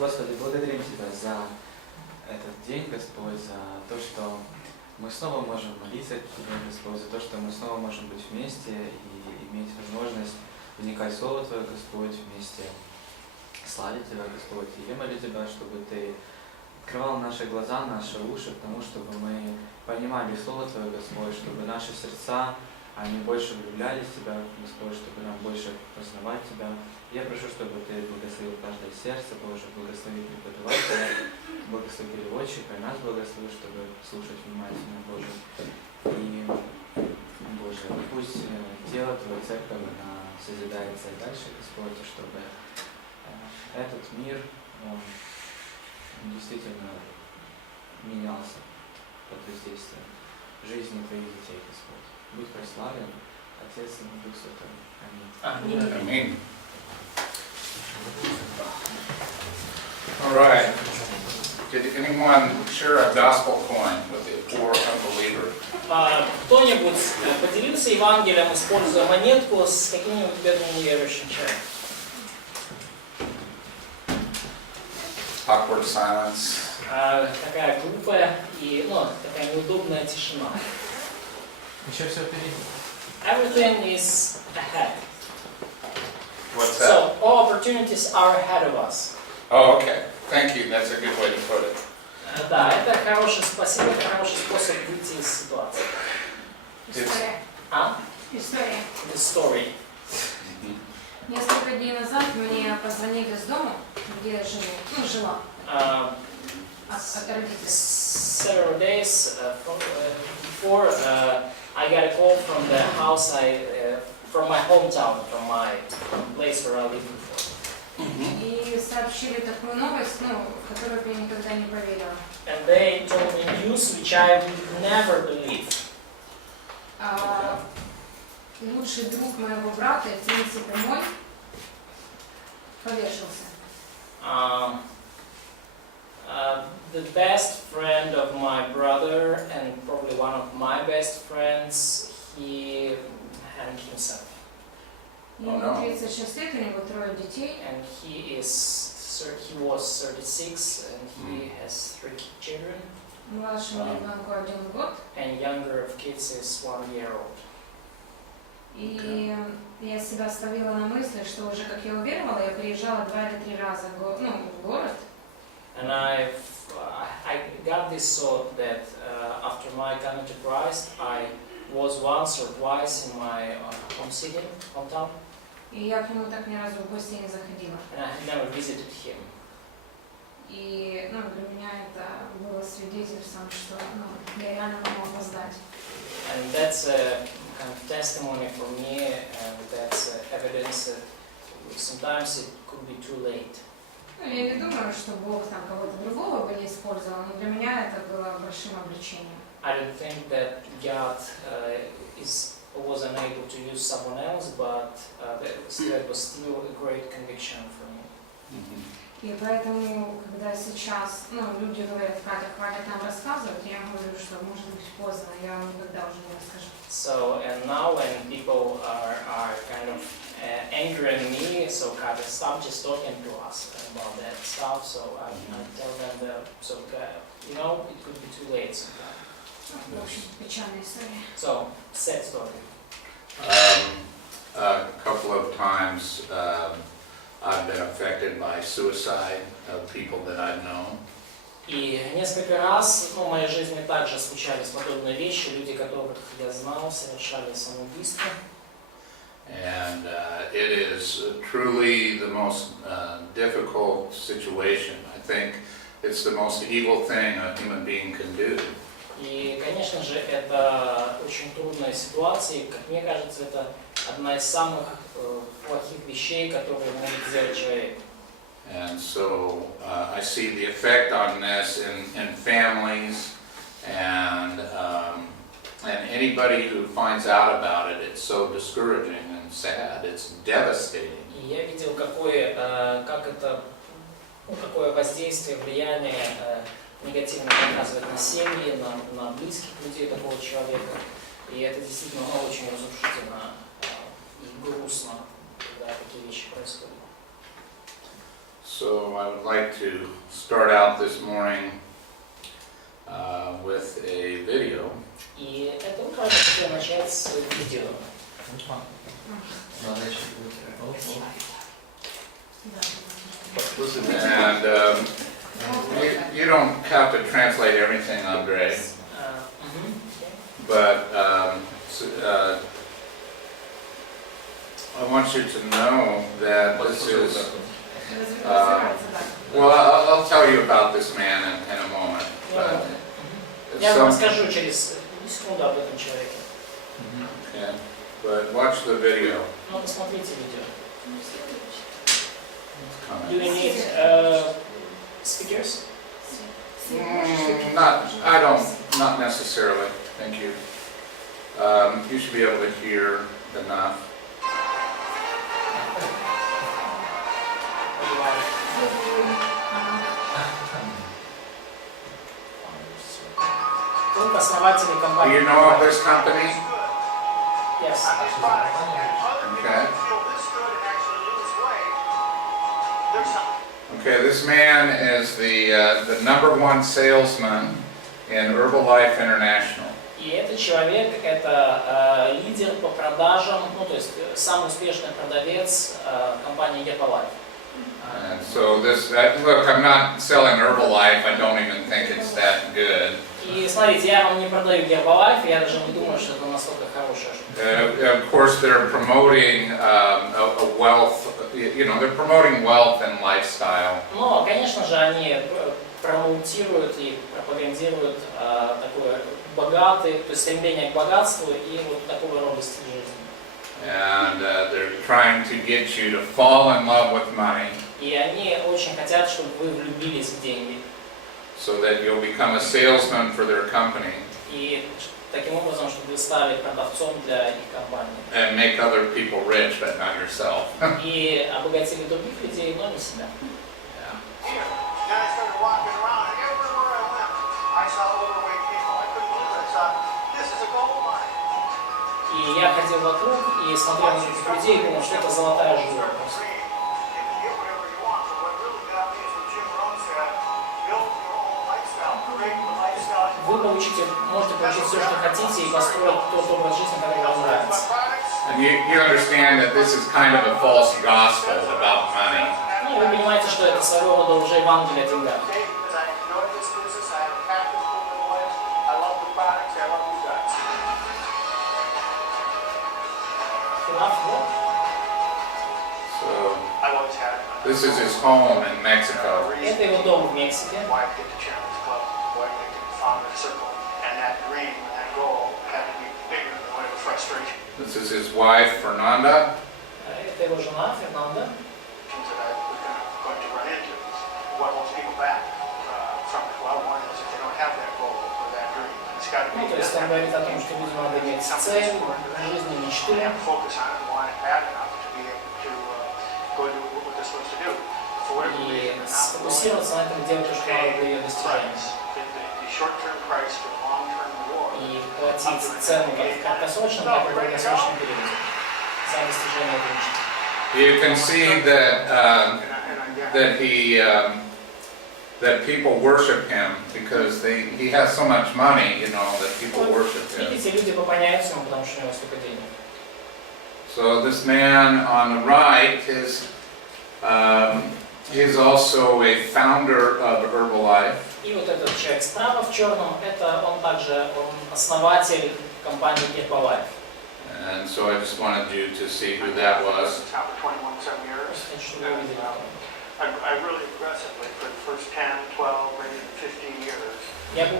Господи, благодарим Тебя за этот день, Господь, за то, что мы снова можем молиться к Тебе, Господь, за то, что мы снова можем быть вместе и иметь возможность вникать в Слово Твое, Господь, вместе славить Тебя, Господь. И я молю Тебя, чтобы Ты открывал наши глаза, наши уши, потому чтобы мы понимали Слово Твое, Господь, чтобы наши сердца, они больше влюблялись в Тебя, Господь, чтобы нам больше познавать Тебя. Я прошу, чтобы Ты благословил каждое сердце, Боже, благослови преподавателя, благослови переводчика, и нас благослови, чтобы слушать внимательно, Боже. И, Боже, пусть тело Твое, церковь, она созидается и дальше, Господь, чтобы этот мир, он действительно менялся под воздействием жизни Твоих детей, Господь. Будь прославлен, Отец и Дух Святой. Аминь. Аминь. Аминь. All right. Did anyone share a gospel coin with the poor unbeliever? Кто-нибудь поделился Евангелием, используя монетку с каким-нибудь бедным неверующим человеком? Awkward silence. Такая глупая и, такая неудобная тишина. Еще все впереди. Everything is ahead. What's that? So all opportunities are ahead of us. Oh, okay. Thank you. That's a good way to put it. Да, это хороший способ выйти из ситуации. История. История. The story. Несколько дней назад мне позвонили с дома, где я жила. От родителей. Several days before, I got a call from the house from my hometown, from my place where I lived before. И сообщили такую новость, в которую я никогда не поверила. And they told me news which I would never believe. Лучший друг моего брата, в принципе мой, повешался. The best friend of my brother and probably one of my best friends, he hanged himself. Ему 36 лет, у него 3 детей. And he was 36 and he has 3 children. Младшему ребенку 1 год. And younger of kids is 1 year old. И я себя ставила на мысли, что уже, как я уверовала, я приезжала 2 или 3 раза в город. And I got this thought that after my coming to Christ, I was once or twice in my home city, hometown. И я к нему так ни разу в гости не заходила. And I had never visited him. И для меня это было свидетельством, что я реально могу опоздать. And that's a kind of testimony for me. That's evidence that sometimes it could be too late. Я не думаю, что Бог там кого-то другого бы не использовал, но для меня это было большим облегчением. I don't think that God was unable to use someone else, but that was still a great conviction for me. И поэтому, когда сейчас люди говорят, Катя, хватит нам рассказывать, я говорю, что может быть поздно, я вам никогда уже не расскажу. So, and now when people are kind of angering me, so Kata, stop just talking to us about that stuff. So I tell them that, it could be too late sometimes. В общем, печальная история. So, sad story. A couple of times I've been affected by suicide of people that I've known. И несколько раз в моей жизни также случались подобные вещи. Люди, которых я знал, совершали самоубийство. And it is truly the most difficult situation. I think it's the most evil thing a human being can do. И, конечно же, это очень трудная ситуация. Как мне кажется, это одна из самых плохих вещей, которые может сделать человек. And so I see the effect on this in families and anybody who finds out about it, it's so discouraging and sad. It's devastating. И я видел, какое воздействие, влияние негативно оказывает на семьи, на близких людей такого человека. И это действительно очень разрушительно и грустно, когда такие вещи происходят. So I would like to start out this morning with a video. И это утро я хотел начать с видео. And you don't have to translate everything, Andre, but I want you to know that this is, well, I'll tell you about this man in a moment. But Я вам расскажу через секунду об этом человеке. yeah, but watch the video. Ну, посмотрите видео. Comment. Do you need speakers? Not necessarily. Thank you. You should be able to hear enough. Клуб основателей Do компании. you know of this company? Yes. Okay. Okay, this man is the number one salesman in Herbalife International. И этот человек это лидер по продажам, ну то есть самый успешный продавец компании Herbalife. And so this, look, I'm not selling Herbalife. I don't even think it's that good. И смотрите, я вам не продаю Herbalife, я даже не думаю, что это настолько хорошая штука. Of course, they're promoting a wealth. You know, they're promoting wealth and lifestyle. Но, конечно же, они промоутируют и пропагандируют такое богатое, то есть стремление к богатству и вот такого рода стиль жизни. And they're trying to get you to fall in love with money. И они очень хотят, чтобы вы влюбились в деньги. So that you'll become a salesman for their company. И таким образом, чтобы вы стали продавцом для их компании. And make other people rich, but not yourself. И обогатили других людей, но не себя. И я ходил вокруг и смотрел на этих людей и думал, что это золотая жила просто. Вы можете получить все, что хотите, и построить тот образ жизни, который вам нравится. And you understand that this is kind of a false gospel about money. Ну, вы понимаете, что это своего рода уже Евангелие о деньгах. So, this is his home in Mexico. Это его дом в Мексике. This is his wife, Fernanda. Это его жена, Фернанда. Ну, то есть он говорит о том, что людям надо иметь цель, жизнь, мечту. И сфокусироваться на этом, делать то, что надо для ее достижения. И платить цену как в краткосрочном, так и в долгосрочном периоде за достижение этой мечты. You can see that people worship him because he has so much money, you know, that people worship him. Видите, люди поклоняются ему, потому что у него столько денег. So this man on the right is also a founder of Herbalife. И вот этот человек справа в черном, это он также основатель компании Perkins. And so I just wanted you to see who that was. Я был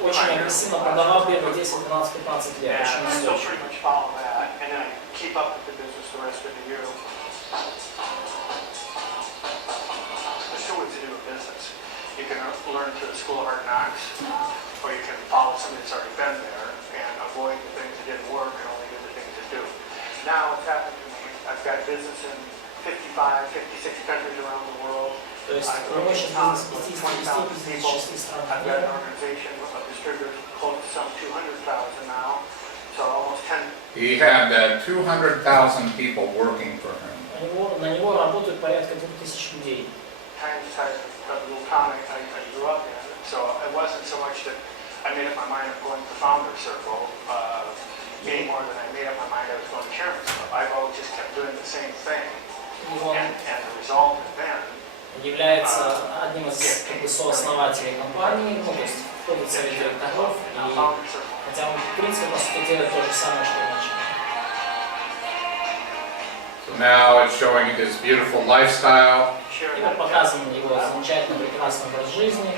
очень агрессивно продавал первые 10, 12, 15 лет. Очень устойчиво. You can learn through the school of hard knocks, or you can follow somebody that's already been there and avoid the things that didn't work and only do the things that do. Now what's happened to me, I've got business in 55, 56 countries around the world. I've got 20,000 people. I've got an organization of distributors close to some 200,000 now, so almost 10. He had 200,000 people working for him. На него работают порядка 2000 людей. Kind of size of the little town I grew up in. So it wasn't so much that I made up my mind of going to the Founder's Circle any more than I made up my mind I was going to Chairman's Club. I've always just kept doing the same thing. And the result has been является одним из сооснователей компании, ну, то есть входит в совет директоров, и хотя он, в принципе, по сути делает то же самое, что и начал. So now it's showing his beautiful lifestyle. И вот показан его замечательный, прекрасный образ жизни.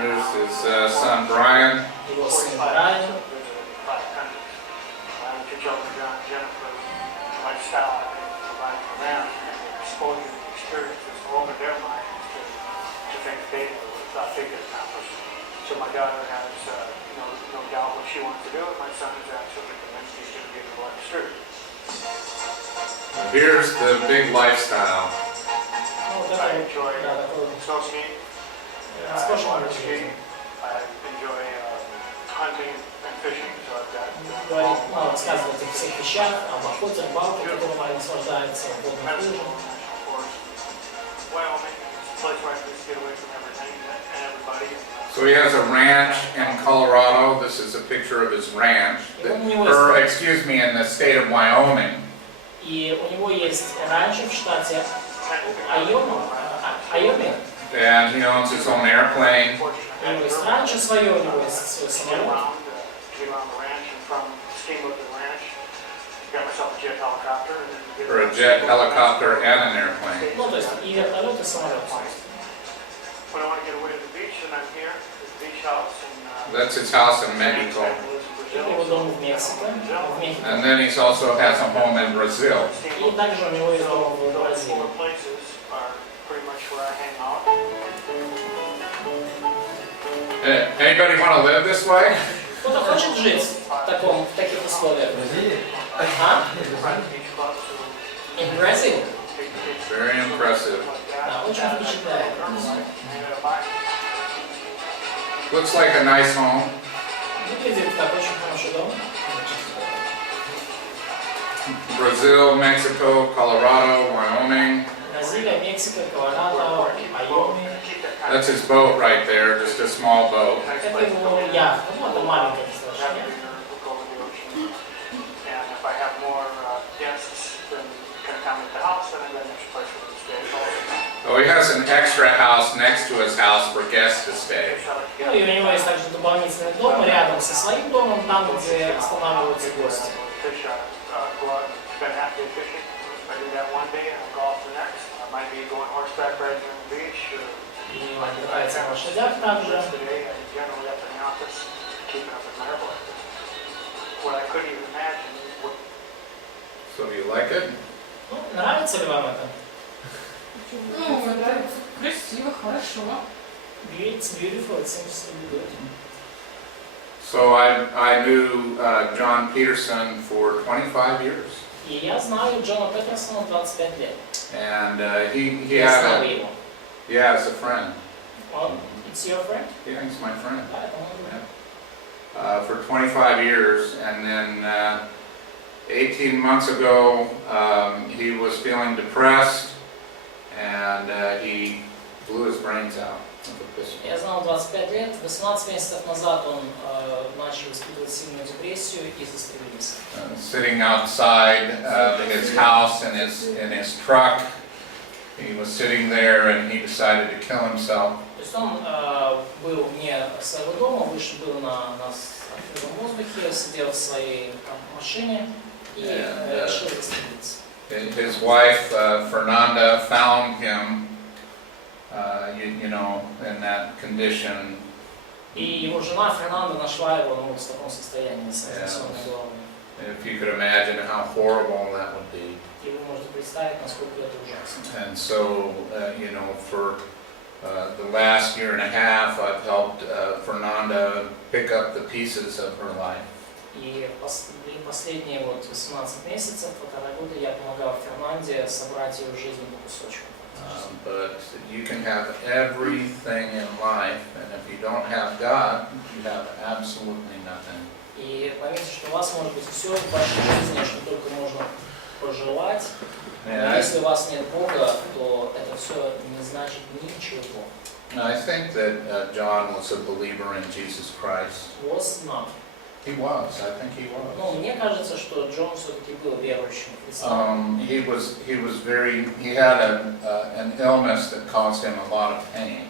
There's his son Brian. Его сын Брайан. So my daughter has no doubt what she wants to do, and my son is absolutely convinced he's going to be able to understand. Here's the big lifestyle. I enjoy snow skiing. I water skiing. I enjoy hunting and fishing, so I've got Говорит, рассказывает о всех вещах, об охоте, рыбалке, которым он наслаждается, водным лыжам. Wyoming, a place where I can just get away from everything and everybody. So he has a ranch in Colorado. This is a picture of his ranch. Or, excuse me, in the state of Wyoming. И у него есть ранчо в штате Айоми. And he owns his own airplane. У него есть ранчо свое, у него есть свой самолет. Or a jet, helicopter, and an airplane. Ну, то есть и вертолет, и самолет. That's his house in Mexico. Его дом в Мексике. And then he also has a home in Brazil. И также у него есть дом в Бразилии. Anybody want to live this way? Кто-то хочет жить в таких условиях? А? In Brazil? Very impressive. Да, очень впечатляет. Looks like a nice home. Выглядит как очень хороший дом. Brazil, Mexico, Colorado, Wyoming. Бразилия, Мексика, Колорадо, Айоми. That's his boat right there, just a small boat. Это его яхта, ну это маленькая достаточно. Oh, he has an extra house next to his house for guests to stay. Ну и у него есть также дополнительный дом рядом со своим домом, там, где останавливаются гости. И он катается на лошадях также. So do you like it? Ну, нравится ли вам это? Ну, это красиво, хорошо. It's beautiful, it seems to be good. So I knew John Peterson for 25 years. И я знаю Джона Петерсона 25 лет. And he Я had знал a, его. yeah, as a friend. It's your friend? Yeah, he's my friend. Да, это мой друг. For 25 years, and then 18 months ago, he was feeling depressed, and he blew his brains out with a pistol. Я знал 25 лет, 18 месяцев назад он начал испытывать сильную депрессию и застрелился. Sitting outside his house in his truck, he was sitting there, and he decided to kill himself. То есть он был вне своего дома, был на открытом воздухе, сидел в своей машине и решил застрелиться. His wife Fernanda found him, you know, in that condition. И его жена Фернанда нашла его в таком состоянии, с снесенной головой. If you could imagine how horrible that would be. И вы можете представить, насколько это ужасно. And so, you know, for the last year and a half, I've helped Fernanda pick up the pieces of her life. И последние 18 месяцев, 1,5 года я помогал Фернанде собрать ее жизнь по кусочкам. But you can have everything in life, and if you don't have God, you have absolutely nothing. И поймите, что у вас может быть все в вашей жизни, что только можно пожелать, но если у вас нет Бога, то это все не значит ничего. I think that John was a believer in Jesus Christ. Was not. He was. I think he was. Ну, мне кажется, что Джон все-таки был верующим в Христа. He had an illness that caused him a lot of pain.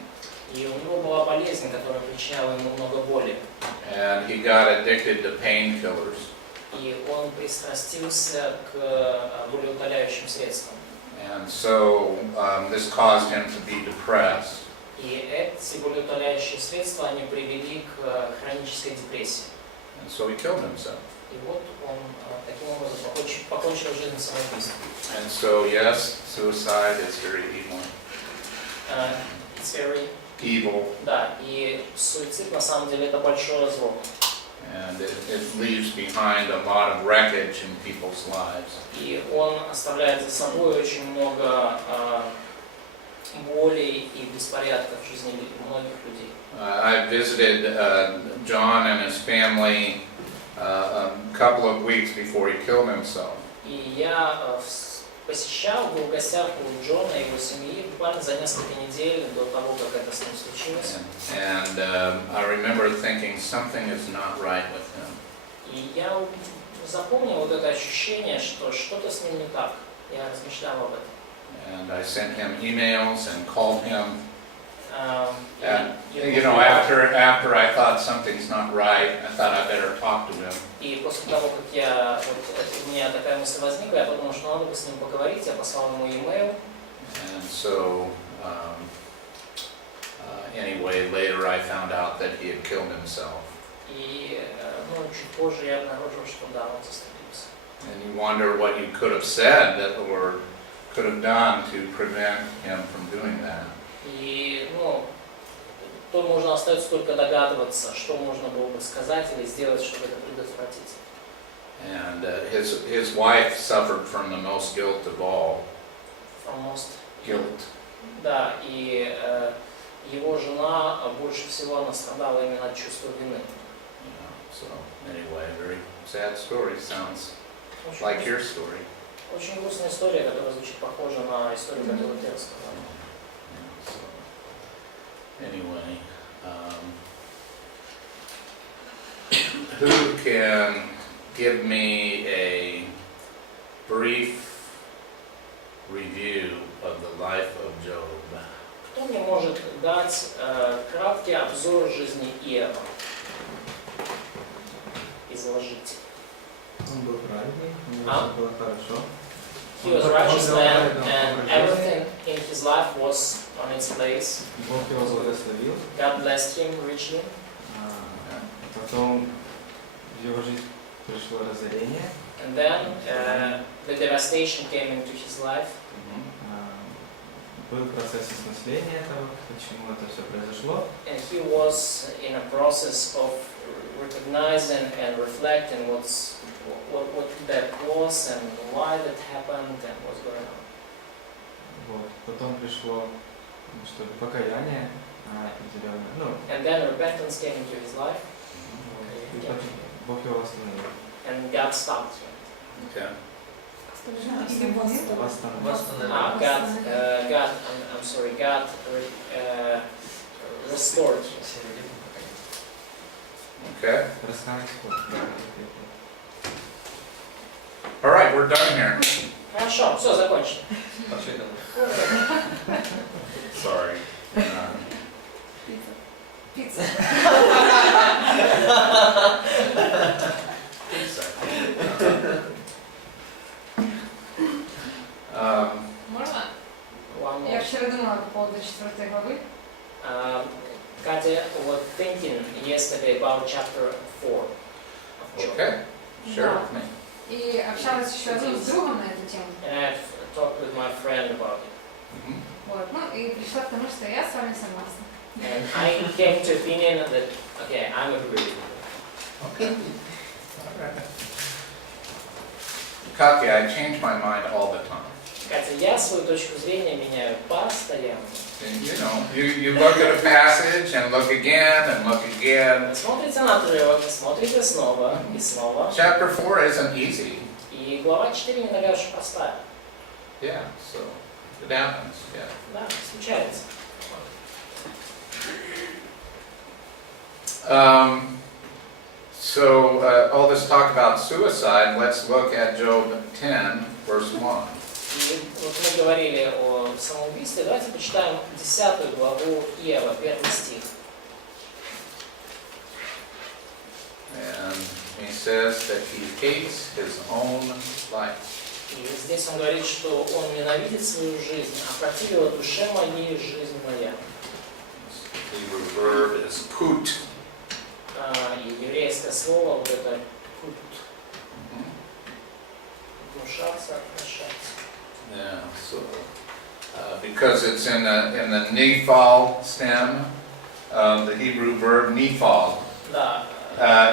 И у него была болезнь, которая причиняла ему много боли. And he got addicted to painkillers. И он пристрастился к болеутоляющим средствам. And so this caused him to be depressed. И эти болеутоляющие средства, они привели к хронической депрессии. And so he killed himself. И вот он таким образом покончил жизнь самоубийством. And so yes, suicide is very evil. It's very Evil. Да, и суицид на самом деле это большое зло. And it leaves behind a lot of wreckage in people's lives. И он оставляет за собой очень много боли и беспорядков в жизни многих людей. I visited John and his family a couple of weeks before he killed himself. И я посещал, был в гостях у Джона и его семьи буквально за несколько недель до того, как это с ним случилось. And I remember thinking something is not right with him. И я запомнил вот это ощущение, что что-то с ним не так. Я размышлял об этом. And I sent him emails and called him. And, after I thought something's not right, I thought I better talk to him. И после того, как у меня такая мысль возникла, я подумал, что надо бы с ним поговорить, я послал ему имейл. And so, anyway, later I found out that he had killed himself. И чуть позже я обнаружил, что да, он застрелился. And you wonder what you could have said or could have done to prevent him from doing that. И, то можно остается только догадываться, что можно было бы сказать или сделать, чтобы это предотвратить. And his wife suffered from the most guilt of all. From most Guilt. Да, и его жена больше всего она страдала именно от чувства вины. So anyway, very sad story. Sounds like your story. Очень грустная история, которая звучит похоже на историю, которую ты рассказал. Anyway, who can give me a brief review of the life of Job? Кто мне может дать краткий обзор жизни Иова? Изложить. Он был праведник, у него все было хорошо. He was a righteous man, and everything in his life was on its place. Бог его благословил. God blessed him richly. Потом в его жизнь пришло разорение. And then the devastation came into his life. Был процесс осмысления того, почему это все произошло. And he was in a process of recognizing and reflecting what that was and why that happened and what's going on. Вот. Потом пришло покаяние определенное. And then repentance came into his life. Бог его восстановил. And God stopped him. Okay. God restored him. Okay. All right, we're done here. Хорошо, все, закончено. Sorry. Пицца. Можно? Я вчера думала по поводу 4 главы. Katya was thinking yesterday about chapter 4. Okay. Share with me. И общалась еще с другом на эту тему. And I've talked with my friend about it. Вот. И пришла к тому, что я с вами согласна. And I came to opinion that, okay, I'm agree with you. Okay. All right. Katya, I change my mind all the time. Катя, я свою точку зрения меняю постоянно. And, you look at a passage and look again and look again. Вы смотрите на отрывок, смотрите снова и снова. Chapter 4 isn't easy. И глава 4 не такая уж и простая. Yeah, so it happens, yeah. Да, случается. All this talk about suicide, let's look at Job 10, verse 1. И вот мы говорили о самоубийстве, давайте почитаем 10 главу Иова, 1 стих. And he says that he hates his own life. И здесь он говорит, что он ненавидит свою жизнь, а противила душе моей жизнь моя. The Hebrew verb is kut. И еврейское слово вот это кут. Гнушаться, отношаться. Yeah, so because it's in the nifal stem of the Hebrew verb nifal, Да.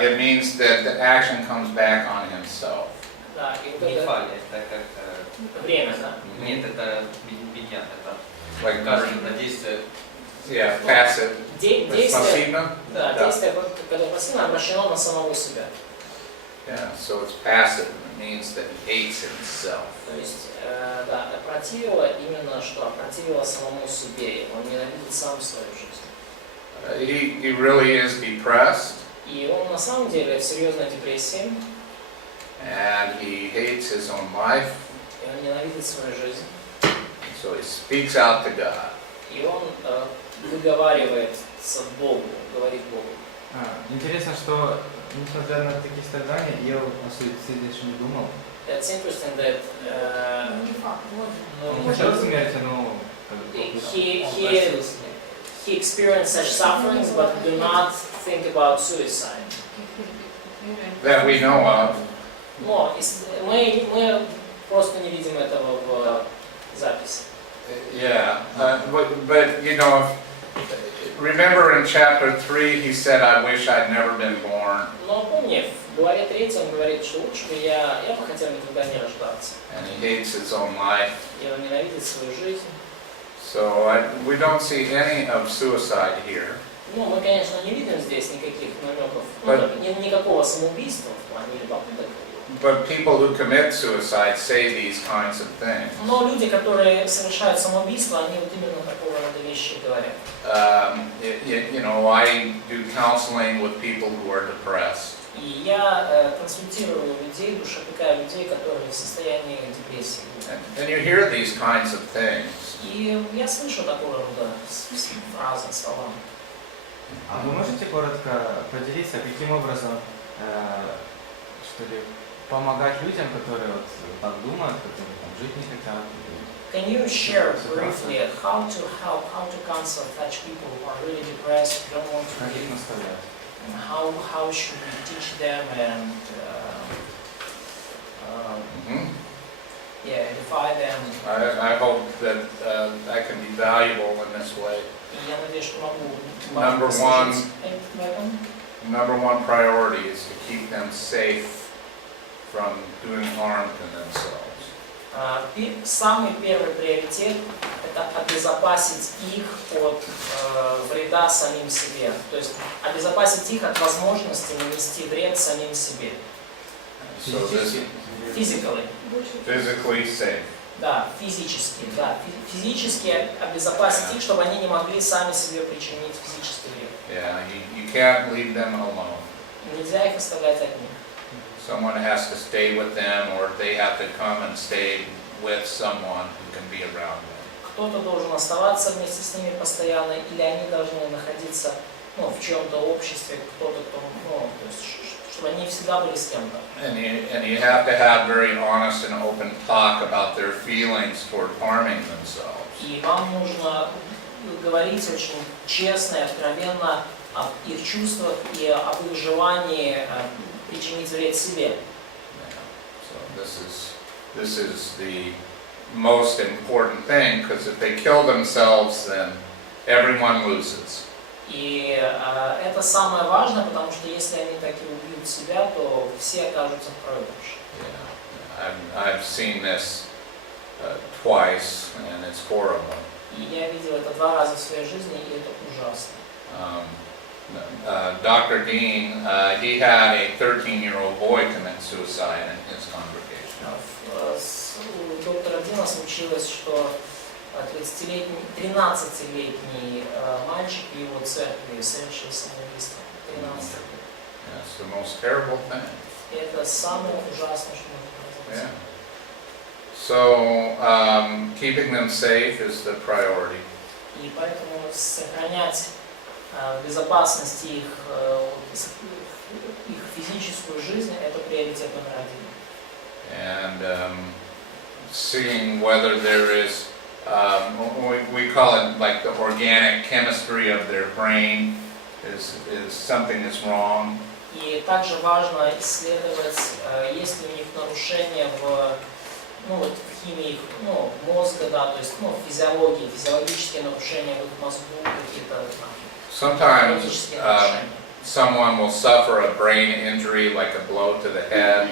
It means that the action comes back on himself. Да, и вот Не это фаль, это как... время, да? Нет, это биньян, это Like, указывает на действие. yeah, passive. Действие, Пассивно? да, действие, когда пассивно обращено на самого себя. Yeah, so it's passive. It means that he hates himself. То есть, да, противило именно что? Противило самому себе. Он ненавидит сам свою жизнь. He really is depressed, И он на самом деле в серьезной депрессии. and he hates his own life, И он ненавидит свою жизнь. so he speaks out to God. И он выговаривает Богу, говорит Богу. Интересно, что несмотря на такие страдания, Иов о суициде еще не думал. It's interesting that Не факт, вот. Он хотел смерти, но... he experienced such sufferings, but do not think about suicide. That we know of. Но мы просто не видим этого в записи. Yeah, but remember in chapter 3 he said, I wish I'd never been born. Но помни, в главе 3 он говорит, что лучше бы я бы хотел никогда не рождаться. And he hates his own life. И он ненавидит свою жизнь. So we don't see any of suicide here. Ну, мы, конечно, не видим здесь никаких намеков, никакого самоубийства в плане или попыток. But people who commit suicide say these kinds of things. Но люди, которые совершают самоубийство, они вот именно такого рода вещи говорят. I do counseling with people who are depressed. И я консультирую людей, душепекаю людей, которые в состоянии депрессии. And you hear these kinds of things. И я слышу такого рода фразы, слова. А вы можете коротко поделиться, каким образом, что ли, помогать людям, которые вот так думают, которые там жить не хотят? Can you share briefly how to help, how to counsel such people who are really depressed, don't want to Как их live? наставлять? And how should we teach them and edify them? I hope that I can be valuable in this way. И я надеюсь, что могу Number послужить в этом. Number one priority is to keep them safe from doing harm to themselves. Самый первый приоритет – это обезопасить их от вреда самим себе. То есть обезопасить их от возможности нанести вред самим себе. So this physically safe. Да, физически, да. Физически обезопасить их, чтобы они не могли сами себе причинить физический вред. Yeah, you can't leave them alone. Нельзя их оставлять одних. Someone has to stay with them, or they have to come and stay with someone who can be around them. Кто-то должен оставаться вместе с ними постоянно, или они должны находиться в чьем-то обществе, кто-то, то есть, чтобы они всегда были с кем-то. And you have to have very honest and open talk about their feelings toward harming themselves. И вам нужно говорить очень честно и откровенно об их чувствах и об их желании причинить вред себе. So this is the most important thing, because if they kill themselves, then everyone loses. И это самое важное, потому что если они так и убьют себя, то все окажутся в проигрыше. Yeah, I've seen this twice, and it's horrible. И я видел это 2 раза в своей жизни, и это ужасно. Dr. Dean, he had a 13-year-old boy commit suicide in his congregation. У доктора Дина случилось, что 13-летний мальчик в его церкви совершил самоубийство. 13 лет. That's the most terrible thing. И это самое ужасное, что может произойти. Yeah. So, keeping them safe is the priority. И поэтому сохранять безопасность их физическую жизнь – это приоритет номер 1. And seeing whether there is, we call it like the organic chemistry of their brain, is something that's wrong. И также важно исследовать, есть ли у них нарушения в химии мозга, да, то есть физиологические нарушения в их мозгу, какие-то Sometimes физические нарушения. someone will suffer a brain injury like a blow to the head,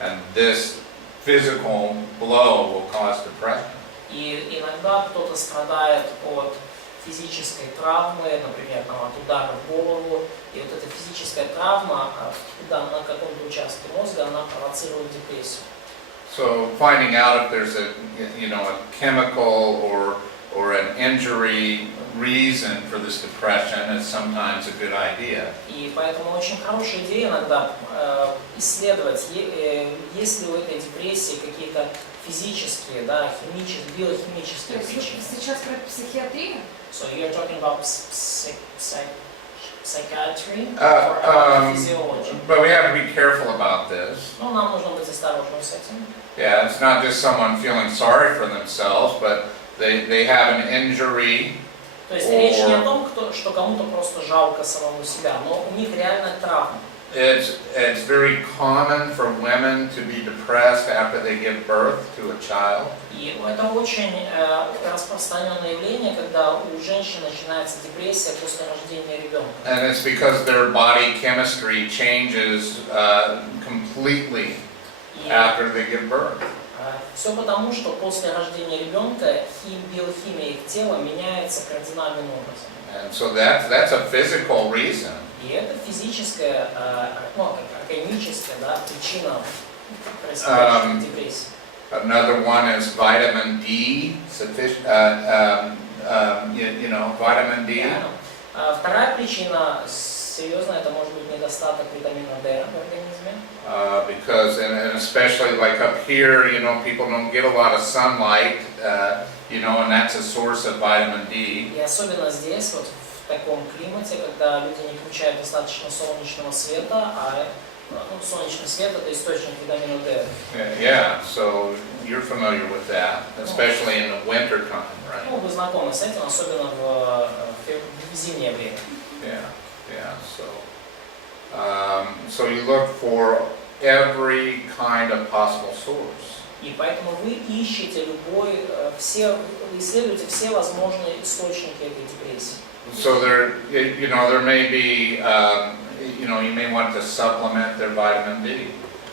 and this physical blow will cause depression. И иногда кто-то страдает от физической травмы, например, от удара в голову, и вот эта физическая травма на каком-то участке мозга, она провоцирует депрессию. So finding out if there's a chemical or an injury reason for this depression is sometimes a good idea. И поэтому очень хорошая идея иногда исследовать, есть ли у этой депрессии какие-то физические, да, биохимические причины. Сейчас про психиатрию? So you're talking about psychiatry or Uh, physiology? But we have to be careful about this. Ну, нам нужно быть осторожным с этим. Yeah, it's not just someone feeling sorry for themselves, but they have an injury. То есть речь не о том, что кому-то просто жалко самому себя, но у них реально травма. It's very common for women to be depressed after they give birth to a child. И это очень распространенное явление, когда у женщин начинается депрессия после рождения ребенка. And it's because their body chemistry changes completely after they give birth. Все потому, что после рождения ребенка биохимия их тела меняется кардинальным образом. And so that's a physical reason. И это физическая, органическая, да, причина происходящей депрессии. Another one is vitamin D, vitamin D. Вторая причина серьезная, это может быть недостаток витамина D в организме. Because and especially like up here, people don't get a lot of sunlight, and that's a source of vitamin D. И особенно здесь, вот в таком климате, когда люди не получают достаточно солнечного света, солнечный свет это источник витамина D. Yeah, so you're familiar with that, especially in the winter time, right? Ну, вы знакомы с этим, особенно в зимнее время. Yeah. So you look for every kind of possible source. И поэтому вы ищете исследуете все возможные источники этой депрессии. So there may be, you may want to supplement their vitamin D.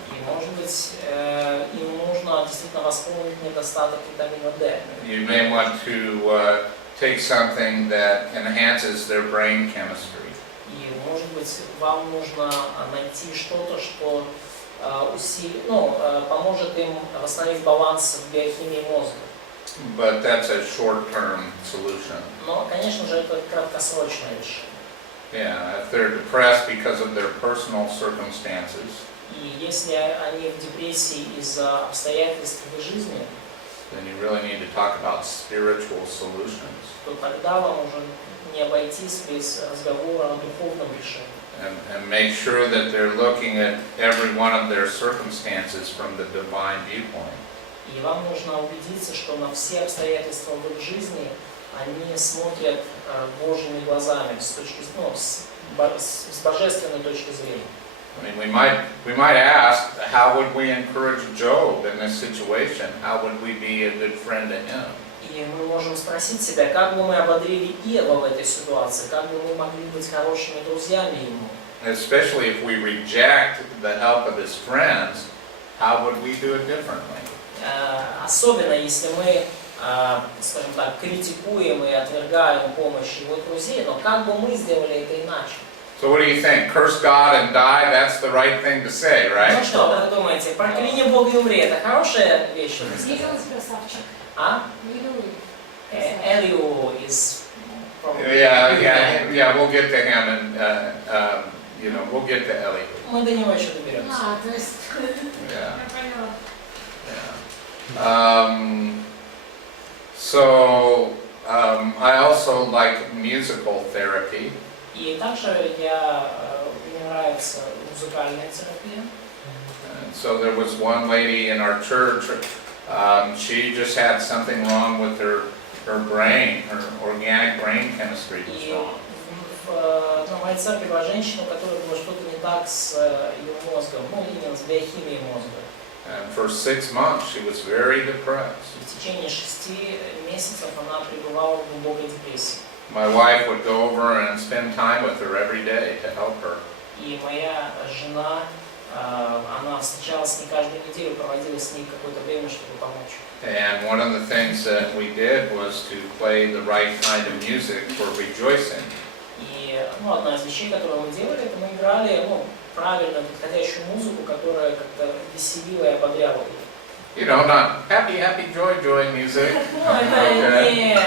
И может быть им нужно действительно восполнить недостаток витамина D. You may want to take something that enhances their brain chemistry. И может быть вам нужно найти что-то, что поможет им восстановить баланс в биохимии мозга. But that's a short-term solution. Но, конечно же, это краткосрочное решение. Yeah, if they're depressed because of their personal circumstances, И если они в депрессии из-за обстоятельств в их жизни, then you really need to talk about spiritual solutions. то тогда вам уже не обойтись без разговора о духовном решении. And make sure that they're looking at every one of their circumstances from the divine viewpoint. И вам нужно убедиться, что на все обстоятельства в их жизни они смотрят Божьими глазами, с божественной точки зрения. I mean, we might ask, how would we encourage Job in this situation? How would we be a good friend to him? И мы можем спросить себя, как бы мы ободрили Иова в этой ситуации, как бы мы могли быть хорошими друзьями ему. Especially if we reject the help of his friends, how would we do it differently? особенно если мы, скажем так, критикуем и отвергаем помощь его друзей, но как бы мы сделали это иначе? So what do you think? Curse God and die? That's the right thing to say, Ну right? что вы думаете, прокляни Бога и умри, это хорошая вещь? Лилуис красавчик. А? Лилуис. Элиу is probably... Yeah, we'll get to him and, we'll get to Eli. Мы до него еще доберемся. То есть, Yeah. я поняла. I also like musical therapy. И также мне нравится музыкальная терапия. And so there was one lady in our church, she just had something wrong with her brain, her organic brain chemistry was И wrong. в моей церкви была женщина, у которой было что-то не так с ее мозгом, ну именно с биохимией мозга. And for 6 months she was very depressed. И в течение 6 месяцев она пребывала в глубокой депрессии. My wife would go over and spend time with her every day to help her. И моя жена, она встречалась с ней каждую неделю, проводила с ней какое-то время, чтобы помочь. And one of the things that we did was to play the right kind of music for rejoicing. И одна из вещей, которую мы делали, это мы играли правильную, подходящую музыку, которая как-то веселила и ободряла ее. You know, not happy, happy, joy, joy music. Ну, это не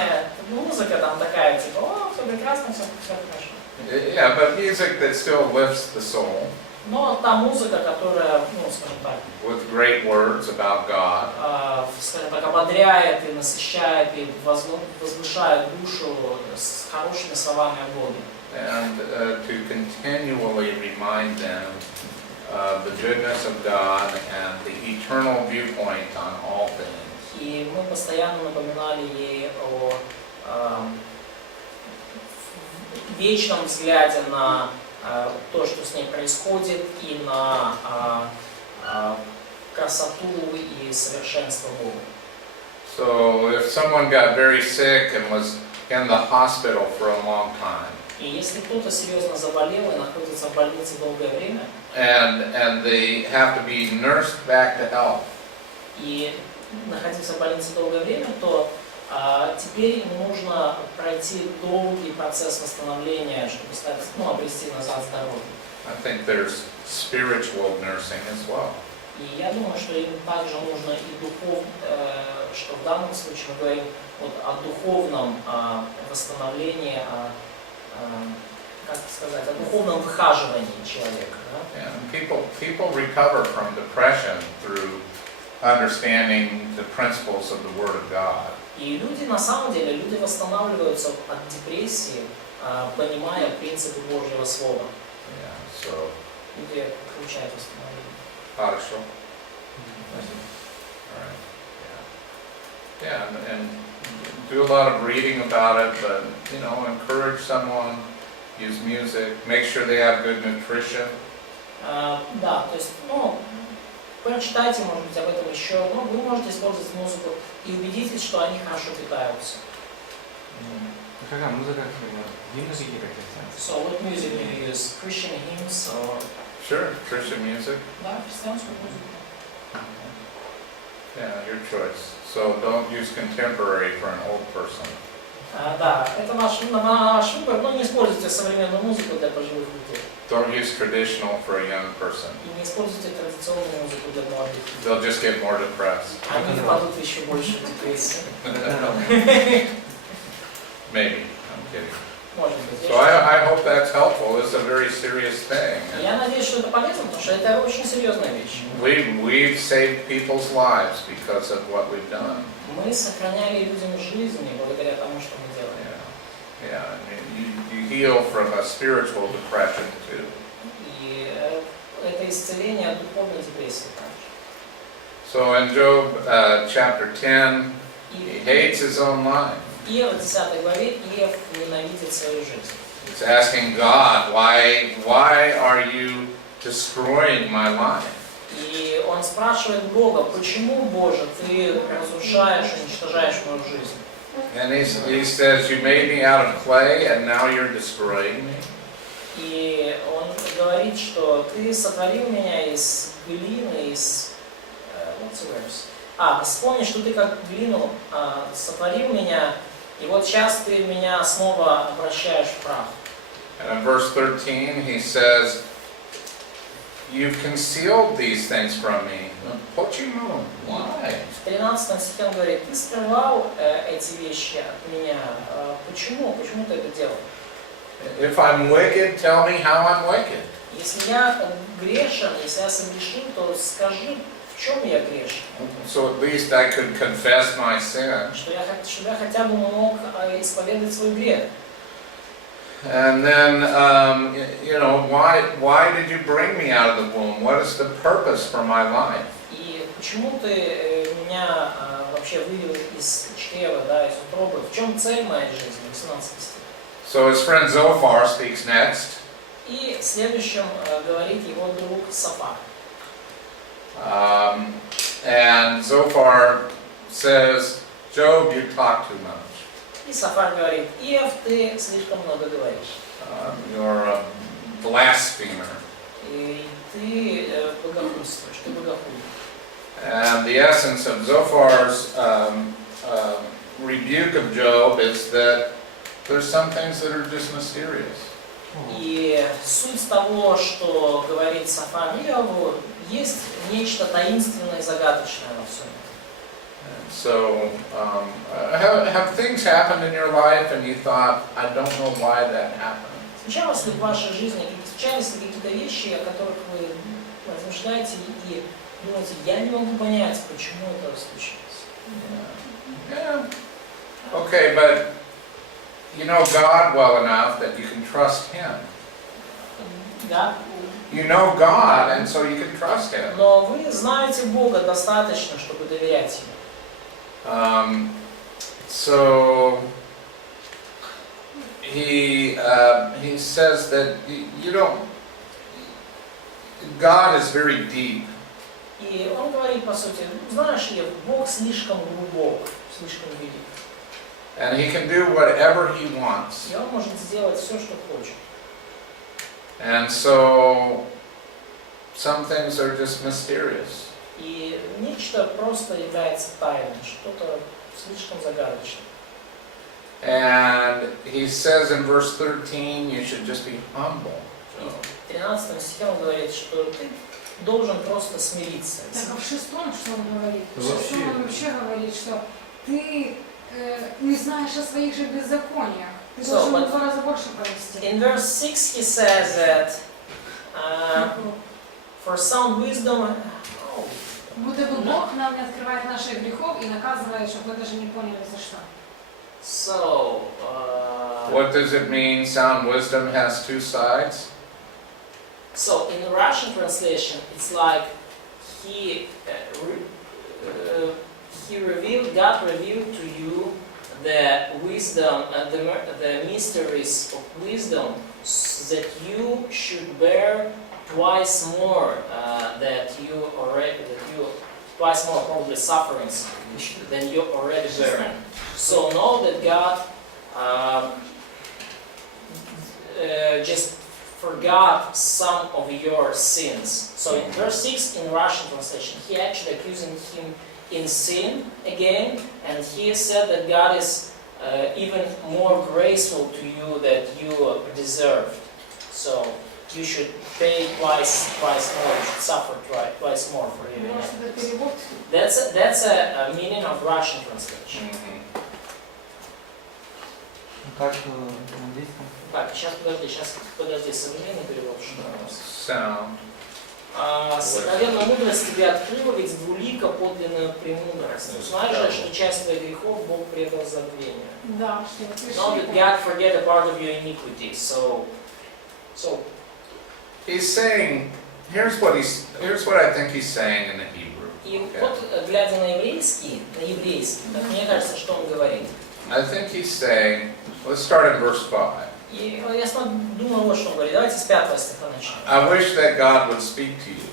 музыка там такая, типа, о, все прекрасно, все хорошо. Yeah, but music that still lifts the soul. Но та музыка, которая, скажем так, With great words about God. Скажем так, ободряет и насыщает и возвышает душу с хорошими словами о Боге. And to continually remind them of the goodness of God and the eternal viewpoint on all things. И мы постоянно напоминали ей о вечном взгляде на то, что с ней происходит, и на красоту и совершенство Бога. So if someone got very sick and was in the hospital for a long time, И если кто-то серьезно заболел и находится в больнице долгое время, and they have to be nursed back to health, и находиться в больнице долгое время, то теперь ему нужно пройти долгий процесс восстановления, чтобы стать, обрести назад здоровье. I think there's spiritual nursing as well. И я думаю, что им также нужно и что в данном случае мы говорим о духовном восстановлении, как сказать, о духовном выхаживании человека. Да? And people recover from depression through understanding the principles of the Word of God. И люди, на самом деле, люди восстанавливаются от депрессии, понимая принципы Божьего Слова. Yeah, so, Люди получают восстановление. хорошо. All right. Yeah, and do a lot of reading about it, but encourage someone, use music, make sure they have good nutrition. Да, то есть, прочитайте, может быть, об этом еще, вы можете использовать музыку и убедитесь, что они хорошо питаются. Какая музыка? Гимны какие-то? So what music do you use? Christian hymns or... Sure, Christian music. Да, христианскую музыку. Yeah, your choice. So don't use contemporary for an old person. Да, это ваш выбор, но не используйте современную музыку для пожилых людей. Don't use traditional for a young person. И не используйте традиционную музыку для молодых. They'll just get more depressed. Они впадут в еще большую депрессию. Maybe, I'm kidding. Может быть. So I hope that's helpful. It's a very serious thing. Я надеюсь, что это полезно, потому что это очень серьезная вещь. We've saved people's lives because of what we've done. Мы сохраняли людям жизни благодаря тому, что мы делаем. Yeah, you heal from a spiritual depression too. И это исцеление от духовной депрессии также. So in Job chapter 10, he hates his own life. Иов в 10 главе Иов ненавидит свою жизнь. He's asking God, why are you destroying my life? И он спрашивает Бога, почему, Боже, ты разрушаешь, уничтожаешь мою жизнь? And he says, you made me out of clay and now you're destroying me. И он говорит, что ты сотворил меня из глины, из... what's the words? вспомни, что ты как глину сотворил меня, и вот сейчас ты меня снова обращаешь в прах. And in verse 13 he says, "You've concealed these things from me." Почему? Why? В 13 стихе он говорит, ты скрывал эти вещи от меня. Почему? Почему ты это делал? If I'm wicked, tell me how I'm wicked. Если я грешен, если я согрешил, то скажи, в чем я грешен. So at least I could confess my sin. Чтобы я хотя бы мог исповедать свой грех. And then, why did you bring me out of the womb? What is the purpose for my life? И почему ты меня вообще вывел из чрева, да, из утробы? В чем цель моей жизни? 18 стих. So his friend Zophar speaks next. И следующим говорит его друг Сафар. And Zophar says, Job, you talk too much. И Сафар говорит, Иов, ты слишком много говоришь. You're a blasphemer. И ты богохульствуешь, ты богохульник. And the essence of Zophar's rebuke of Job is that there's some things that are just mysterious. И суть того, что говорит Сафар Иову, есть нечто таинственное и загадочное во всем. So, have things happened in your life and you thought, I don't know why that happened? Случалось ли в вашей жизни, случались ли какие-то вещи, о которых вы размышляете и думаете, я не могу понять, почему это случилось? Yeah. Okay, but you know God well enough that you can trust Him. Да. You know God, and so you can trust Him. Но вы знаете Бога достаточно, чтобы доверять Ему. So he says that you don't. God is very deep. И он говорит, по сути, знаешь ли, Бог слишком глубок, слишком велик. And He can do whatever He wants. И он может сделать все, что хочет. And so some things are just mysterious. И нечто просто является тайной, что-то слишком загадочное. And He says in verse 13, you should just be humble. В 13 стихе он говорит, что ты должен просто смириться. Так, а в 6 что он говорит? В 6 он вообще говорит, что ты не знаешь о своих же беззакониях. Ты должен в 2 раза больше провести. In verse 6 he says that for sound wisdom, будто бы Бог нам не открывает наших грехов и наказывает, чтобы мы даже не поняли за что. So, What does it mean? Sound wisdom has two sides. So in the Russian translation, it's like God revealed to you the wisdom and the mysteries of wisdom, that you should bear twice more twice more probably sufferings than you already bear. So know that God just forgot some of your sins. So in verse 6 in Russian translation, he actually accusing him in sin again, and he said that God is even more graceful to you than you deserved. So you should pay twice more, you should suffer twice more for your iniquities. That's a meaning of Russian translation. Как на английском? Так, сейчас подожди, современный перевод, что у нас? Sound. Сокровенная мудрость тебе открыла, ведь двулика подлинную премудрость. Знаешь же, что часть твоих грехов Бог предал забвению. Да, что ты Not that God forget a part of your iniquity. So He's saying, here's what I think he's saying in the Hebrew. И вот, глядя на еврейский, так мне кажется, что он говорит. I think he's saying, let's start in verse 5. И я думаю, вот что он говорит. Давайте с 5 стиха начнем. I wish that God would speak to you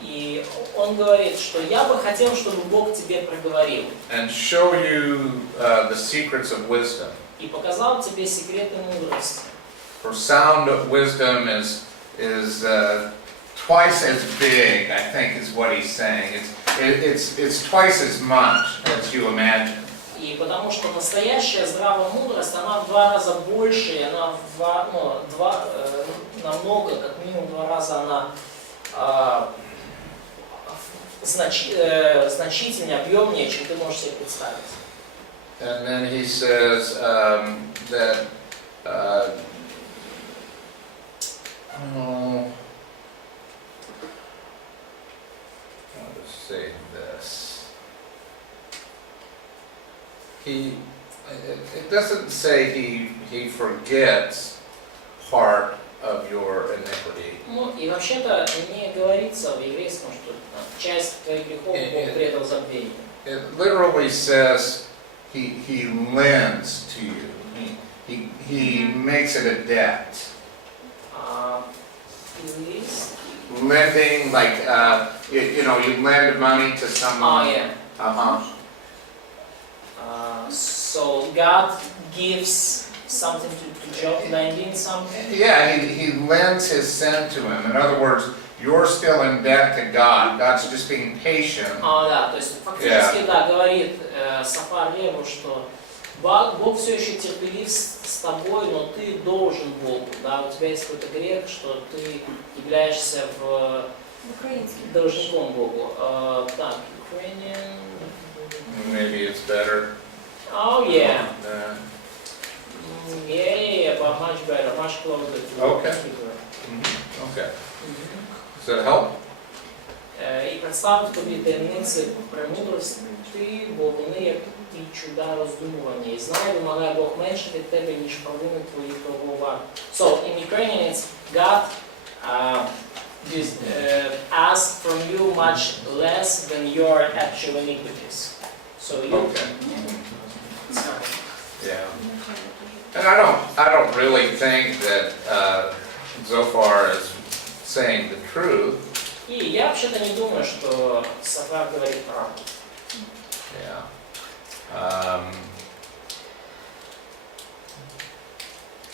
И он говорит, что я бы хотел, чтобы Бог тебе проговорил and show you the secrets of wisdom. и показал тебе секреты мудрости. For sound wisdom is twice as big, I think, is what he's saying. It's twice as much as you imagine. И потому что настоящая здравая мудрость, она в 2 раза больше, и она намного, как минимум 2 раза она значительнее, объемнее, чем ты можешь себе представить. And then he says that how to say this? It doesn't say he forgets part of your iniquity. Ну и вообще-то не говорится в еврейском, что часть твоих грехов Бог предал забвению. It literally says he lends to you. He makes it a debt. Lending, like you lend money to someone. Oh yeah. So God gives something to Job, lending something. Yeah, he lends his sin to him. In other words, you're still in debt to God. God's just being patient. Да, то есть фактически, да, говорит Сафар Леву, что Бог все еще терпелив с тобой, но ты должен Богу, да, у тебя есть какой-то грех, что ты являешься должником Богу. Так, Ukrainian. Maybe it's better. Oh yeah. Yeah, but much better, much closer to Okay. Hebrew. Okay. Does that help? І представ тобі таємниці премудрості, бо вони як ті чуда роздумування. І знай, вимагає Бог менше від тебе, ніж провини твої правова. So, in Ukrainian it's God asks from you much less than your actual iniquities. So you Okay. Yeah. And I don't really think that Zophar is saying the truth. И я вообще-то не думаю, что Сафар говорит правду. Yeah.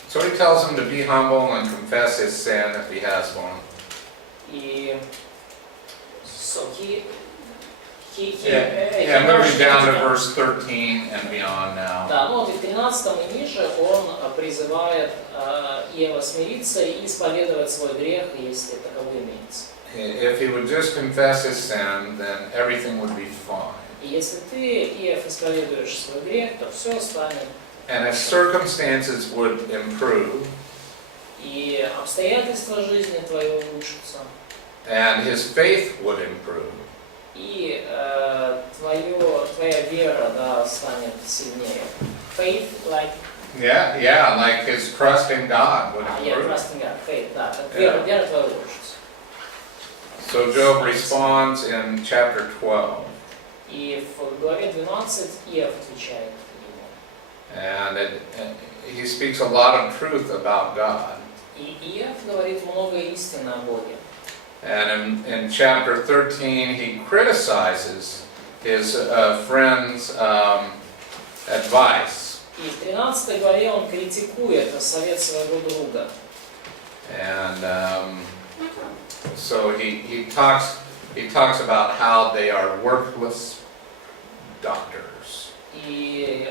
So he tells him to be humble and confess his sin if he has one. И so Moving down to verse 13 and beyond now. Да, ну вот и в 13 и ниже он призывает Ева смириться и исповедовать свой грех, если таковой имеется. If he would just confess his sin, then everything would be fine. И если ты, Ев, исповедуешь свой грех, то все станет. And his circumstances would improve. И обстоятельства жизни твоей улучшатся. And his faith would improve. И твоя вера, да, станет сильнее. Faith, like. Yeah, like his trust in God would improve. Yeah, trust in God, faith, да. Вера твоя улучшится. So Job responds in chapter 12. И в главе 12 Иов отвечает ему. And he speaks a lot of truth about God. И Иов говорит много истины о Боге. And in chapter 13, he criticizes his friend's advice. И в 13 главе он критикует совет своего друга. And so he talks about how they are worthless doctors. И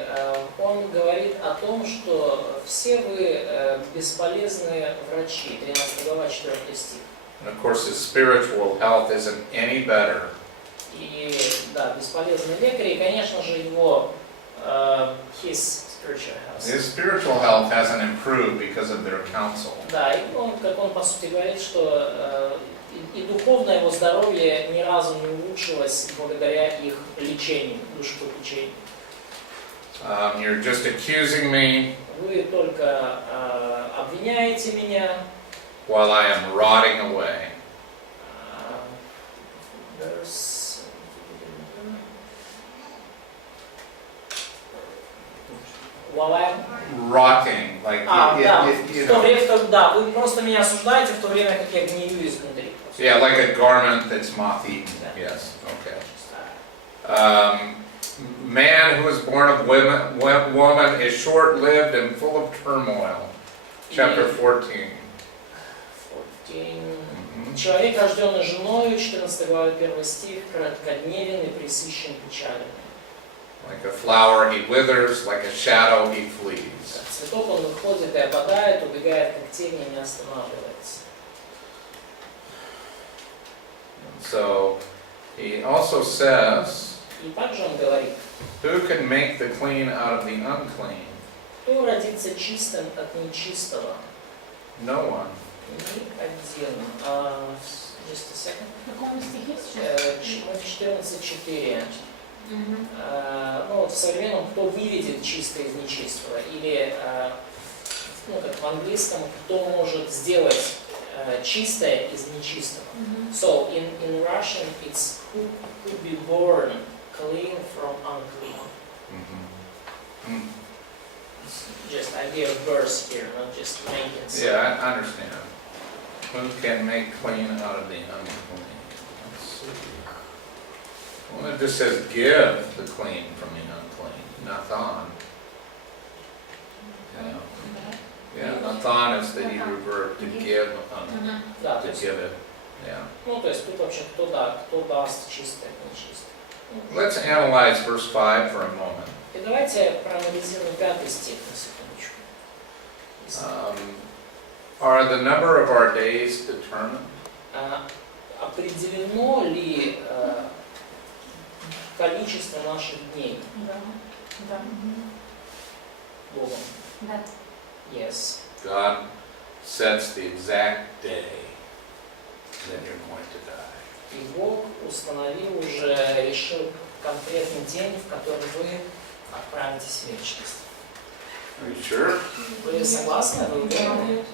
он говорит о том, что все вы бесполезные врачи. 13 глава, 4 стих. And of course, his spiritual health isn't any better. И да, бесполезный лекарь, и, конечно же, его his spiritual health hasn't improved because of their counsel. Да, и он, как он по сути говорит, что и духовное его здоровье ни разу не улучшилось благодаря их лечению, душепопечению. You're just accusing me. Вы только обвиняете меня. While I am rotting away. While I'm rotting, like you know. Да, вы просто меня осуждаете в то время, как я гнию изнутри. Yeah, like a garment that's moth-eaten. Yes. Okay. Man who is born of woman is short-lived and full of turmoil. Chapter 14. Человек, рожденный женою, 14 глава, 1 стих, кратковременен и пресыщен печалями. Like a flower he withers, like a shadow he flees. Как цветок он выходит и опадает, убегает как тень и не останавливается. So he also says, И также он говорит, who can make the clean out of the unclean? кто родится чистым от нечистого? No one. Ни один. Just a second. В каком стихе сейчас? Мы в 14.4. Мгм. Ну, вот в современном, кто выведет чистое из нечистого, или, ну, как в английском, кто может сделать чистое из нечистого. Мгм. So, in Russian, it's who could be born clean from unclean. Just idea of verse here, not just making sense. Yeah, I understand. Who can make clean out of the unclean? Let's see. Well, it just says give the clean from the unclean. Nathan. Yeah, Nathan is the Hebrew verb to give, Мгм. Да, то to есть, give it. Yeah. ну, то есть тут вообще кто даст чистое от нечистого. Let's analyze verse 5 for a moment. И давайте проанализируем 5 стих на секундочку. Are the number of our days determined? Определено ли количество наших дней Да. Да. Богом? Да. Yes. God sets the exact day that you're going to die. И Бог установил уже, решил конкретный день, в который вы отправитесь в вечность. Are you sure? Вы согласны? Вы уверены?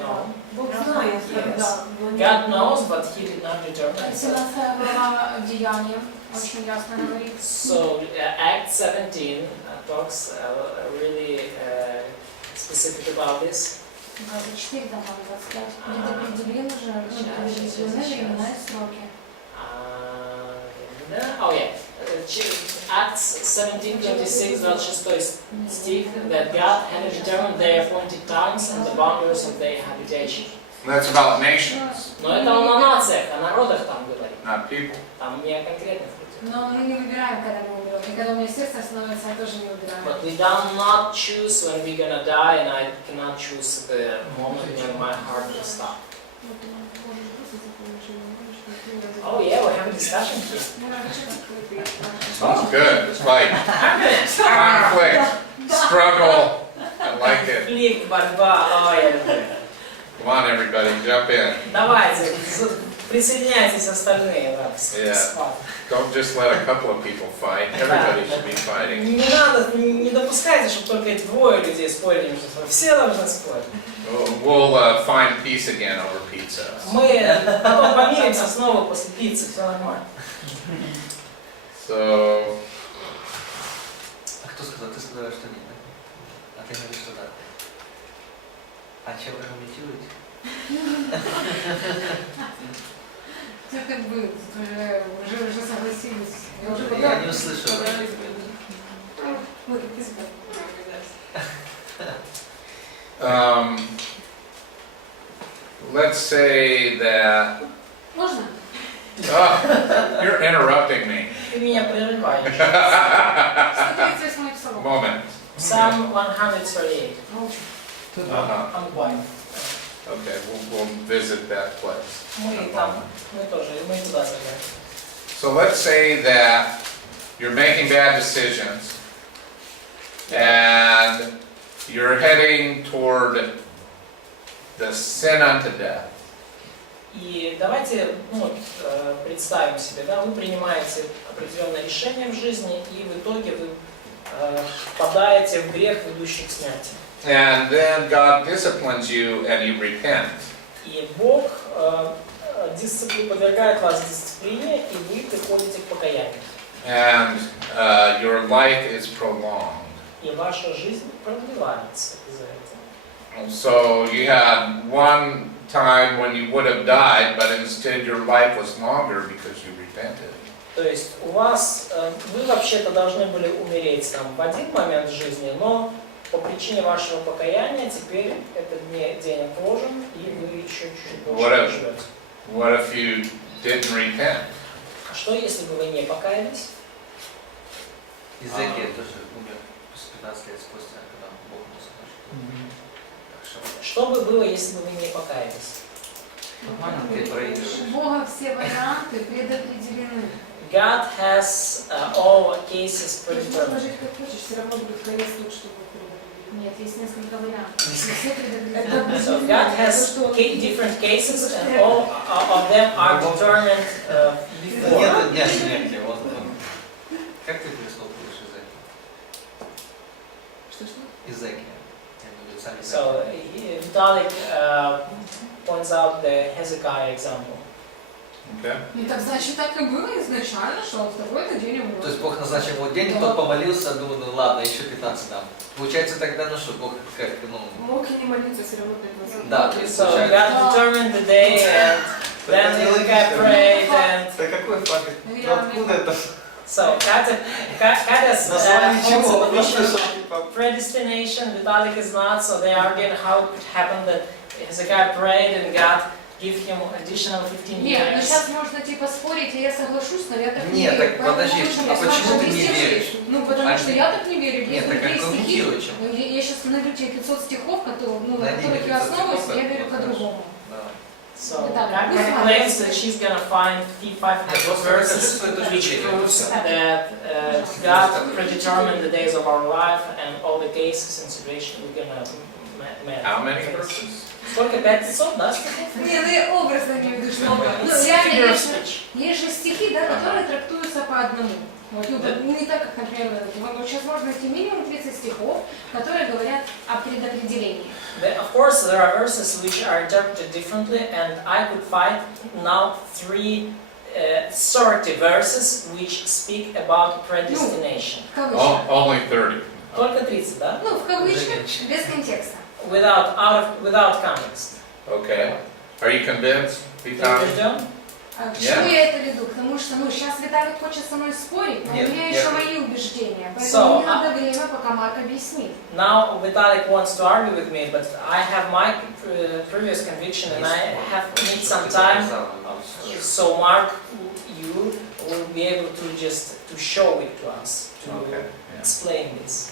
No. Бог знает, когда. God knows, but He did not determine. 17 глава Деяния очень ясно говорит. So Act 17 talks really specific about this. 24, там 25. Будет определен уже, определены времена и сроки. Oh yeah. Acts 17:26, 26 стих, that God had determined their appointed times and the boundaries of their habitation. That's about nations, Но это он о нациях, о народах там говорит. not people. Там не о конкретных людях. Но мы не выбираем, когда мы умрем. И когда у меня сердце становится, я тоже не выбираю. But we do not choose when we're gonna die, and I cannot choose the moment when my heart will stop. Oh yeah, we're having discussion here. Sounds good. It's like conflict, struggle. I like it. Конфликт, борьба, ой. Come on, everybody, jump in. Давайте, присоединяйтесь остальные, да, Yeah. схват. Don't just let a couple of people fight. Everybody should be fighting. Не надо, не допускайте, чтобы только эти двое людей спорили между собой. Все должны спорить. We'll find peace again over pizza. Мы потом помиримся снова после пиццы, все нормально. So, А кто сказал? Ты сказала, что нет, да? А ты говоришь, что да. А чем вы аргументируете? Все как бы уже согласились. Я не услышал. let's say that. Можно? Oh, you're interrupting me. Ты меня прерываешь. 138 псалом. Moment. Psalm 138. Uh-huh. Unbind. Okay, we'll visit that place. Мы там, мы тоже, мы туда заглянем. So let's say that you're making bad decisions and you're heading toward the sin unto death. И давайте представим себе, да, вы принимаете определенное решение в жизни, и в итоге вы впадаете в грех, ведущий к смерти. And then God disciplines you and you repent. И Бог подвергает вас дисциплине, и вы приходите к покаянию. And your life is prolonged. И ваша жизнь продлевается из-за этого. So you had one time when you would have died, but instead your life was longer because you repented. То есть у вас, вы вообще-то должны были умереть там в один момент жизни, но по причине вашего покаяния теперь этот день отложен, и вы еще чуть-чуть больше живете. What if you didn't repent? А что, если бы вы не покаялись? Иезекия тоже умер 15 лет спустя, когда Бог ему сказал, что... Что бы было, если бы вы не покаялись? Нормально, ты проигрываешь. У Бога все варианты предопределены. God has all cases Ты можешь predetermined. жить как хочешь, все равно будет конец тот, что Бог предопределил. Нет, есть несколько вариантов. Все предопределены. So God has different cases, and all of them are determined before. Нет дня смерти, вот. Как ты переступаешь Что? Иезекия? So Vitalik points out the Hezekiah example. Okay. Ну так значит так и было изначально, что в такой-то день умрет. То есть Бог назначил вот день, тот помолился, думаю, ну ладно, еще 15 дам. Получается тогда, ну что, Бог как, ну... Мог и не молиться, все равно 15. Да, So God determined the day, and then Hezekiah prayed, and Да какой факт? Ну, Откуда это? so God has Название чего? also the Просто vision что, типа... of predestination. Vitalik is not, so they argue how it could happen that Hezekiah prayed and God give him additional 15 Нет, ну years. сейчас можно типа спорить, и я соглашусь, но я так не Нет, верю. так подожди, Поэтому а почему ты не веришь? Ну потому что я так не верю. Нет, Есть так другие стихи. аргументируй чем. Ну, я сейчас найду тебе 500 стихов, которые, ну, на Найди которых мне я 500 основываюсь, стихов, я верю это по-другому. Давай. So Да, God пусть она claims есть. that she's gonna find 5 просто verses расскажи свою точку which зрения, proves всё. that God predetermined the days of our life and all the cases and situations we're gonna How meet. many verses? Сколько? 500, да, стихов? Не, ну я образно имею в виду, что ну, It's реально figure of есть, speech. есть же стихи, да, которые трактуются по одному. Вот, ну, Да. не так, как, например, вот сейчас можно найти минимум 30 стихов, которые говорят о предопределении. Of course, there are verses which are interpreted differently, and I could find now 30 verses which speak about predestination. В кавычках. Only 30. Только 30, да? Ну, в кавычках, без контекста. Without context. Okay. Are you convinced? Ты Vital? убежден? А к чему я это веду? Потому что, ну, сейчас Виталик хочет со мной спорить, но Нет, у меня я- еще мои убеждения. Поэтому So, мне надо время, пока Марк объяснит. Now Vitalik wants to argue with me, but I have my previous conviction, and I have need some time. So Mark, you will be able to just to show it to us, to Okay. Yeah. explain this.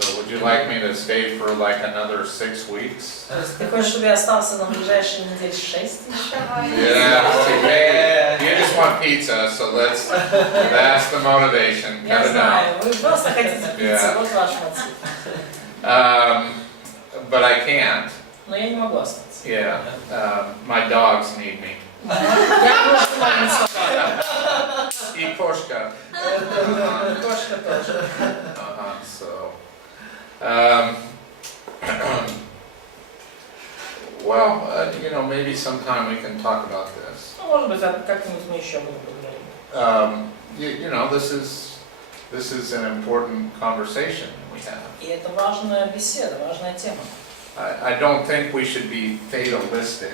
So would you like me to stay for like another 6 weeks? То есть ты хочешь, чтобы я остался на ближайшие недели 6 еще? Yeah. You just want pizza, so that's the motivation. Я Cut it out. знаю, вы просто хотите пиццу, Yeah. вот ваш мотив. But I can't. Но я не могу остаться. Yeah. My dogs need me. Я просто моим собакам. И кошка. Кошка тоже. So, well, you know, maybe sometime we can talk about this. Ну, может быть, как-нибудь мы еще будем поговорить. You know, this is an important conversation we have. И это важная беседа, важная тема. I don't think we should be fatalistic.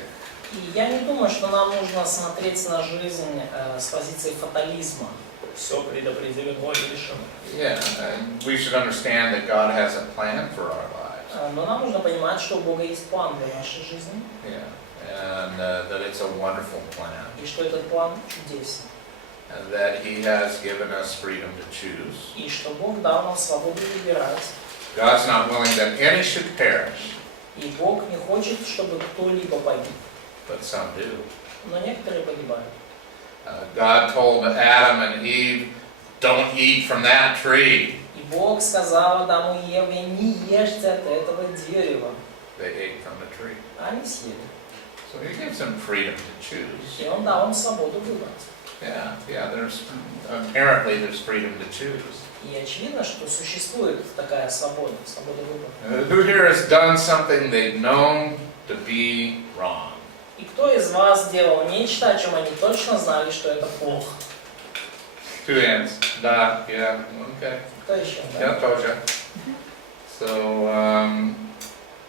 И я не думаю, что нам нужно смотреть на жизнь с позиции фатализма. Все предопределено и решено. Yeah, and we should understand that God has a plan for our lives. Но нам нужно понимать, что у Бога есть план для нашей жизни, Yeah, and that it's a wonderful plan. и что этот план чудесен, And that He has given us freedom to choose. и что Бог дал нам свободу выбирать. God's not willing that any should perish, И Бог не хочет, чтобы кто-либо погиб, but some do. но некоторые погибают. God told Adam and Eve, don't eat from that tree. И Бог сказал Адаму и Еве: не ешьте от этого дерева. They ate from the tree. Они съели. So He gives them freedom to choose. И Он дал им свободу выбрать. Yeah, apparently there's freedom to choose. И очевидно, что существует такая свобода выбора. Who here has done something they've known to be wrong? И кто из вас делал нечто, о чем они точно знали, что это плохо? Two hands. Da, yeah, okay. Кто еще? Yeah, тоже. So,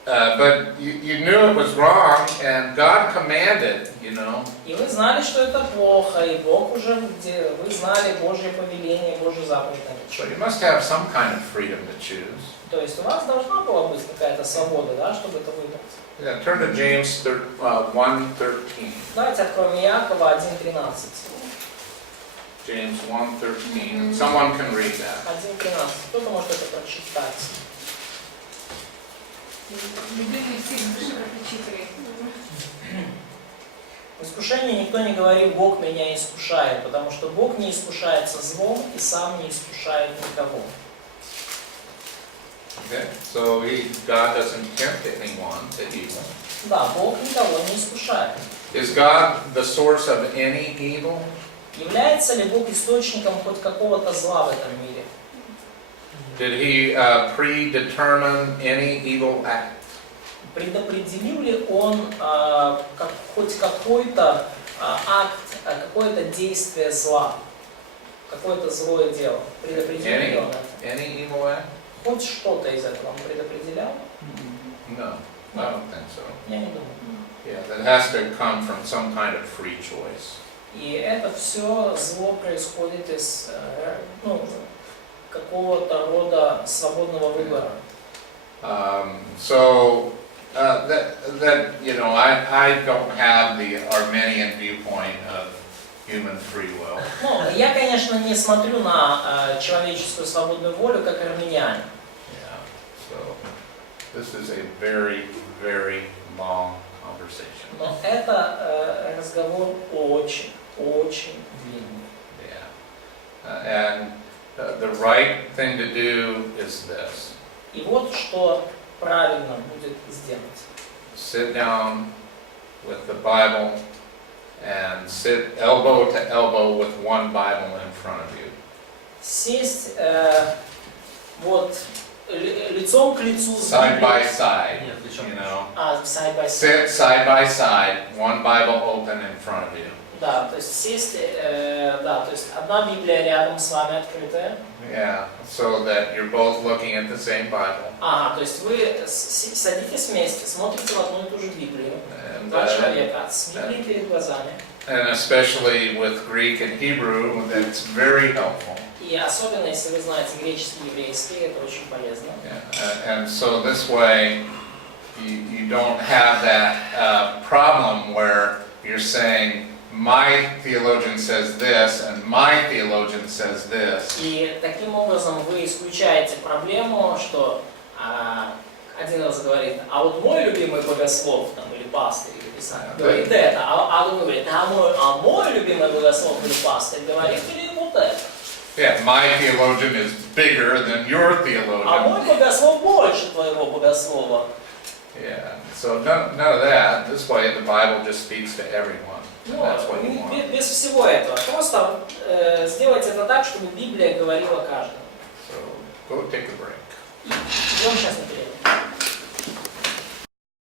but you knew it was wrong, and God commanded, you know. И вы знали, что это плохо, и Бог уже, вы знали Божье повеление, Божью заповедь на этот So счет. you must have some kind of freedom to choose. То есть у вас должна была быть какая-то свобода, да, чтобы это выбрать. Yeah, turn to James 1:13. Давайте откроем Иакова 1:13. James 1:13. Someone can read that. 1:13. Кто-то может это прочитать. Любимый стих, напиши как учителей. В искушении никто не говорит: Бог меня искушает, потому что Бог не искушается злом и сам не искушает никого. Okay, so God doesn't tempt anyone to evil. Да, Бог никого не искушает. Is God the source of any evil? Является ли Бог источником хоть какого-то зла в этом мире? Did He predetermine any evil act? Предопределил ли Он хоть какой-то акт, какое-то действие зла, какое-то злое дело? Предопределил ли Он это? Any evil act? Хоть что-то из этого Он предопределял? No, I don't think so. Я не думаю. Yeah, that has to come from some kind of free choice. И это все зло происходит из какого-то рода свободного выбора. So that you know, I don't have the Arminian viewpoint of human free will. Ну, я, конечно, не смотрю на человеческую свободную волю как армяне. Yeah. So this is a very, very long conversation. Но это разговор очень, очень длинный. Yeah. And the right thing to do is this. И вот что правильно будет сделать. Sit down with the Bible and sit elbow to elbow with one Bible in front of you. Сесть вот лицом к лицу с Side by Библией. side, Нет, причем you know. Side by side. Sit side by side, one Bible open in front of you. Да, то есть сесть, да, то есть одна Библия рядом с вами открытая. Yeah, so that you're both looking at the same Bible. Ага, то есть вы садитесь вместе, смотрите в одну и ту же Библию. And, Два человека с Библией перед глазами. and especially with Greek and Hebrew, that's very helpful. И особенно, если вы знаете греческий и еврейский, это очень полезно. Yeah. And so this way, you don't have that problem where you're saying, my theologian says this, and my theologian says this. И таким образом вы исключаете проблему, что один раз говорит: а вот мой любимый богослов, там, или пастырь, или писатель, говорит это, а другой говорит: а мой любимый богослов или пастырь говорит или вот это. Yeah, my theologian is bigger than your А theologian. мой богослов больше твоего богослова. Yeah, so none of that. This way, the Bible just speaks to everyone. And Ну, that's what you want. без всего этого. Просто сделайте это так, чтобы Библия говорила каждому. So go take a break. И идем сейчас на